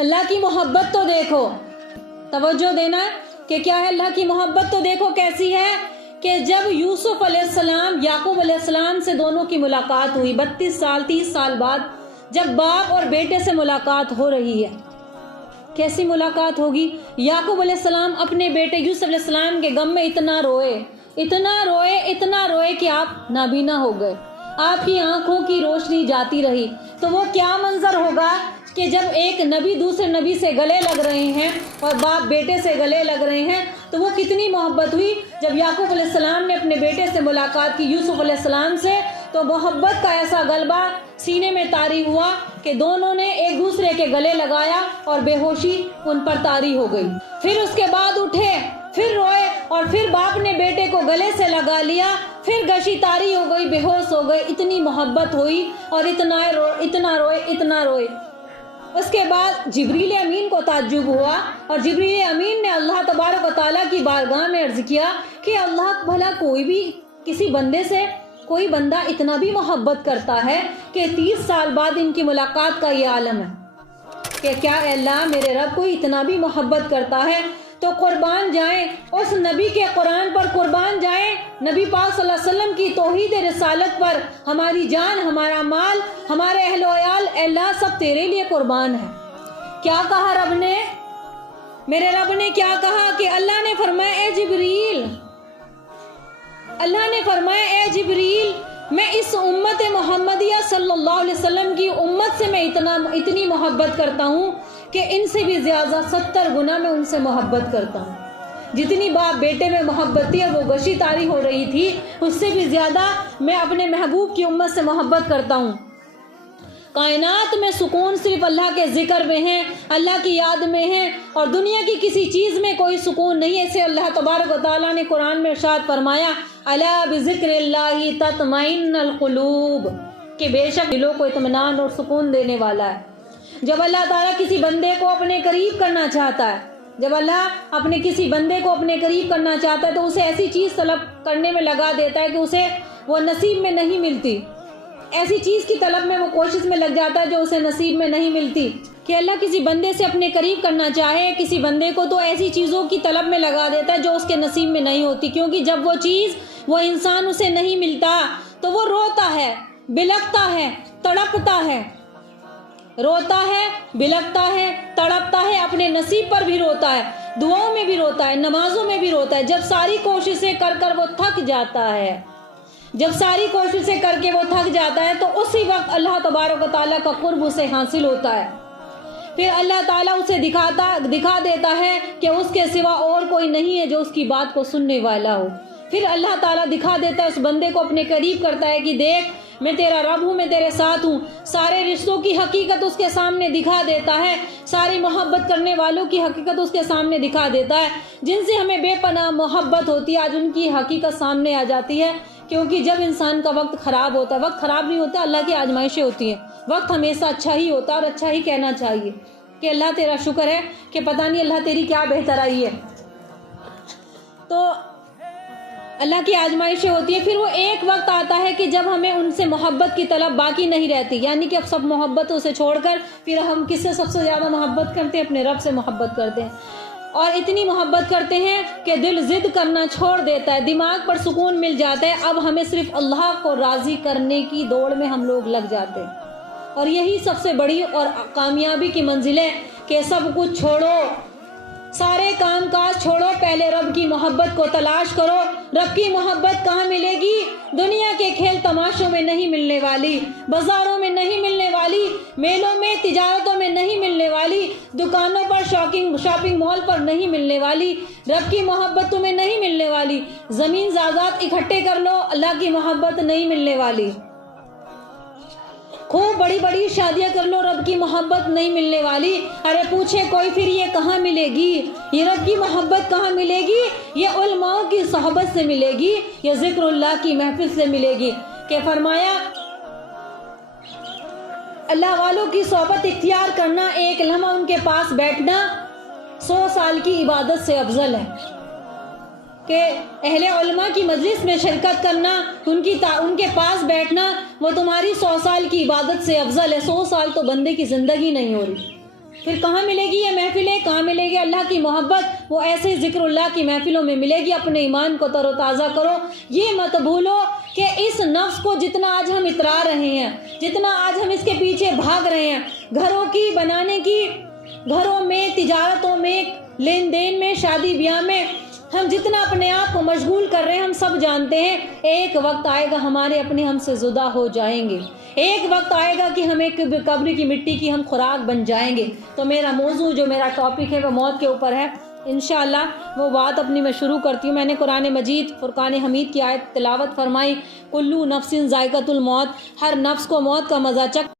اللہ کی محبت تو دیکھو، توجہ دینا کہ کیا ہے اللہ کی محبت تو دیکھو کیسی ہے کہ جب یوسف علیہ السلام یعقوب علیہ السلام سے دونوں کی ملاقات ہوئی 32 سال 30 سال بعد، جب باپ اور بیٹے سے ملاقات ہو رہی ہے، کیسی ملاقات ہوگی؟ یعقوب علیہ السلام اپنے بیٹے یوسف علیہ السلام کے غم میں اتنا روئے کہ آپ نابینا ہو گئے، آپ کی آنکھوں کی روشنی جاتی رہی۔ تو وہ کیا منظر ہوگا کہ جب ایک نبی دوسرے نبی سے گلے لگ رہے ہیں اور باپ بیٹے سے گلے لگ رہے ہیں، تو وہ کتنی محبت ہوئی۔ جب یعقوب علیہ السلام نے اپنے بیٹے سے ملاقات کی یوسف علیہ السلام سے، تو محبت کا ایسا غلبہ سینے میں طاری ہوا کہ دونوں نے ایک دوسرے کے گلے لگایا اور بے ہوشی ان پر طاری ہو گئی۔ پھر اس کے بعد اٹھے، پھر روئے، اور پھر باپ نے بیٹے کو گلے سے لگا لیا، پھر گشی طاری ہو گئی، بے ہوش ہو گئے، اتنی محبت ہوئی اور اتنا روئے۔ اس کے بعد جبریل امین کو تعجب ہوا، اور جبریل امین نے اللہ تبارک و تعالیٰ کی بارگاہ میں عرض کیا کہ اللہ بھلا کوئی بھی کسی بندے سے کوئی بندہ اتنا بھی محبت کرتا ہے کہ 30 سال بعد ان کی ملاقات کا یہ عالم ہے کہ کیا اللہ میرے رب کوئی اتنا بھی محبت کرتا ہے؟ تو قربان جائیں اس نبی کے قرآن پر، قربان جائیں نبی پاک صلی اللہ علیہ وسلم کی توحید رسالت پر، ہماری جان، ہمارا مال، ہمارے اہل و عیال، اللہ سب تیرے لیے قربان ہے۔ کیا کہا رب نے؟ میرے رب نے کیا کہا کہ اللہ نے فرمایا اے جبریل میں اس امت محمدیہ صلی اللہ علیہ وسلم کی امت سے میں اتنی محبت کرتا ہوں کہ ان سے بھی زیادہ 70 گنا میں ان سے محبت کرتا ہوں۔ جتنی باپ بیٹے میں محبت تھی اور وہ گشی طاری ہو رہی تھی، اس سے بھی زیادہ میں اپنے محبوب کی امت سے محبت کرتا ہوں۔ کائنات میں سکون صرف اللہ کے ذکر میں ہے، اللہ کی یاد میں ہے، اور دنیا کی کسی چیز میں کوئی سکون نہیں ہے۔ اسے اللہ تبارک و تعالیٰ نے قرآن میں ارشاد فرمایا، الا بذکر اللہ تطمئن القلوب، کہ بے شک دلوں کو اطمینان اور سکون دینے والا ہے۔ جب اللہ تعالیٰ کسی بندے کو اپنے قریب کرنا چاہتا ہے، جب اللہ اپنے کسی بندے کو اپنے قریب کرنا چاہتا ہے تو اسے ایسی چیز طلب کرنے میں لگا دیتا ہے کہ اسے وہ نصیب میں نہیں ملتی، ایسی چیز کی طلب میں وہ کوشش میں لگ جاتا ہے جو اسے نصیب میں نہیں ملتی۔ کہ اللہ کسی بندے سے اپنے قریب کرنا چاہے کسی بندے کو، تو ایسی چیزوں کی طلب میں لگا دیتا ہے جو اس کے نصیب میں نہیں ہوتی، کیونکہ جب وہ چیز وہ انسان اسے نہیں ملتا تو وہ روتا ہے، بلکتا ہے، تڑپتا ہے، روتا ہے، بلکتا ہے، تڑپتا ہے، اپنے نصیب پر بھی روتا ہے، دعاؤں میں بھی روتا ہے، نمازوں میں بھی روتا ہے۔ جب ساری کوششیں کر کر وہ تھک جاتا ہے، جب ساری کوششیں کر کے وہ تھک جاتا ہے، تو اسی وقت اللہ تبارک و تعالیٰ کا قرب اسے حاصل ہوتا ہے۔ پھر اللہ تعالیٰ اسے دکھا دیتا ہے کہ اس کے سوا اور کوئی نہیں ہے جو اس کی بات کو سننے والا ہو۔ پھر اللہ تعالیٰ دکھا دیتا ہے، اس بندے کو اپنے قریب کرتا ہے کہ دیکھ میں تیرا رب ہوں، میں تیرے ساتھ ہوں۔ سارے رشتوں کی حقیقت اس کے سامنے دکھا دیتا ہے، ساری محبت کرنے والوں کی حقیقت اس کے سامنے دکھا دیتا ہے۔ جن سے ہمیں بے پناہ محبت ہوتی ہے، آج ان کی حقیقت سامنے آ جاتی ہے، کیونکہ جب انسان کا وقت خراب ہوتا ہے، وقت خراب نہیں ہوتا، اللہ کی آزمائشیں ہوتی ہیں، وقت ہمیشہ اچھا ہی ہوتا ہے اور اچھا ہی کہنا چاہیے کہ اللہ تیرا شکر ہے کہ پتہ نہیں اللہ تیری کیا بہترائی ہے۔ تو اللہ کی آزمائشیں ہوتی ہیں۔ پھر وہ ایک وقت آتا ہے کہ جب ہمیں ان سے محبت کی طلب باقی نہیں رہتی، یعنی کہ اب سب محبتوں سے چھوڑ کر پھر ہم کس سے سب سے زیادہ محبت کرتے ہیں؟ اپنے رب سے محبت کرتے ہیں، اور اتنی محبت کرتے ہیں کہ دل ضد کرنا چھوڑ دیتا ہے، دماغ پر سکون مل جاتا ہے۔ اب ہمیں صرف اللہ کو راضی کرنے کی دوڑ میں ہم لوگ لگ جاتے ہیں، اور یہی سب سے بڑی اور کامیابی کی منزل ہے کہ سب کچھ چھوڑو، سارے کام کاج چھوڑو، پہلے رب کی محبت کو تلاش کرو۔ رب کی محبت کہاں ملے گی؟ دنیا کے کھیل تماشوں میں نہیں ملنے والی، بازاروں میں نہیں ملنے والی، میلوں میں، تجارتوں میں نہیں ملنے والی، دکانوں پر، شاپنگ مال پر نہیں ملنے والی۔ رب کی محبت تمہیں نہیں ملنے والی۔ زمین زائداد اکٹھے کر لو، اللہ کی محبت نہیں ملنے والی۔ خوب بڑی بڑی شادیاں کر لو، رب کی محبت نہیں ملنے والی۔ ارے پوچھے کوئی پھر یہ کہاں ملے گی؟ یہ رب کی محبت کہاں ملے گی؟ یہ علماء کی صحبت سے ملے گی، یہ ذکر اللہ کی محفل سے ملے گی۔ کہ فرمایا اللہ والوں کی صحبت اختیار کرنا، ایک لمحہ ان کے پاس بیٹھنا 100 سال کی عبادت سے افضل ہے۔ کہ اہل علماء کی مجلس میں شرکت کرنا، ان کے پاس بیٹھنا، وہ تمہاری 100 سال کی عبادت سے افضل ہے۔ 100 سال تو بندے کی زندگی نہیں ہو رہی، پھر کہاں ملے گی یہ محفلیں؟ کہاں ملے گی اللہ کی محبت؟ وہ ایسے ذکر اللہ کی محفلوں میں ملے گی۔ اپنے ایمان کو تر و تازہ کرو، یہ مت بھولو کہ اس نفس کو جتنا آج ہم اترا رہے ہیں، جتنا آج ہم اس کے پیچھے بھاگ رہے ہیں، گھروں کی بنانے کی، گھروں میں، تجارتوں میں، لین دین میں، شادی بیاہ میں ہم جتنا اپنے آپ کو مشغول کر رہے ہیں، ہم سب جانتے ہیں ایک وقت آئے گا ہمارے اپنے ہم سے جدا ہو جائیں گے، ایک وقت آئے گا کہ ہمیں قبر کی مٹی کی ہم خوراک بن جائیں گے۔ تو میرا موضوع، جو میرا ٹاپک ہے، وہ موت کے اوپر ہے۔ انشاءاللہ وہ بات اپنی میں شروع کرتی ہوں۔ میں نے قرآن مجید فرقان حمید کی آیت تلاوت فرمائی، کلو نفس ذائقۃ الموت، ہر نفس کو موت کا مزہ چکھ